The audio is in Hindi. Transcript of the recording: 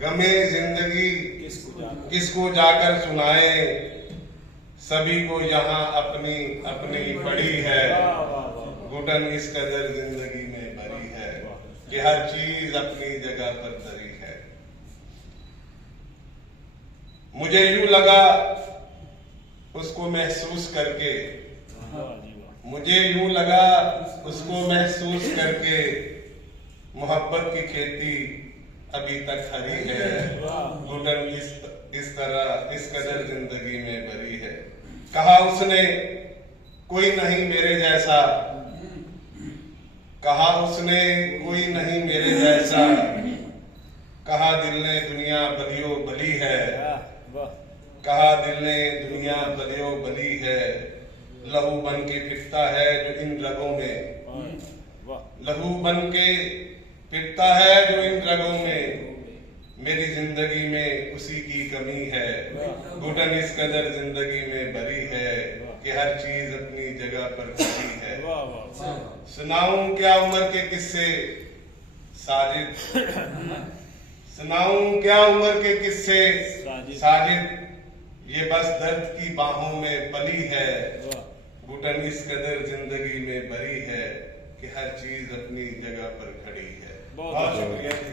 गमे जिंदगी किसको जाकर सुनाए, सभी को यहाँ अपनी अपनी पड़ी है। घुटन इस कदर जिंदगी में भरी है कि हर चीज अपनी जगह पर धरी है। मुझे यूं लगा उसको महसूस करके, मुझे यूं लगा उसको महसूस करके, मोहब्बत की खेती अभी तक हरी है। घुटन इस तरह इस कदर जिंदगी में भरी है। कहा उसने कोई नहीं मेरे जैसा, कहा उसने कोई नहीं मेरे जैसा, कहा दिल ने दुनिया बलियो बली है, कहा दिल ने दुनिया बलियो बली है। लहू बन के फिरता है जो इन रगों में, लहू बन के फिरता है जो इन रगों में, मेरी जिंदगी में उसी की कमी है। घुटन इस कदर जिंदगी में भरी है कि हर चीज अपनी जगह पर खड़ी है। सुनाऊं क्या उम्र के किस्से साजिद, सुनाऊं क्या उम्र के किस्से साजिद, ये बस दर्द की बाहों में पली है। घुटन इस कदर जिंदगी में भरी है कि हर चीज अपनी जगह पर खड़ी है। बहुत शुक्रिया जी।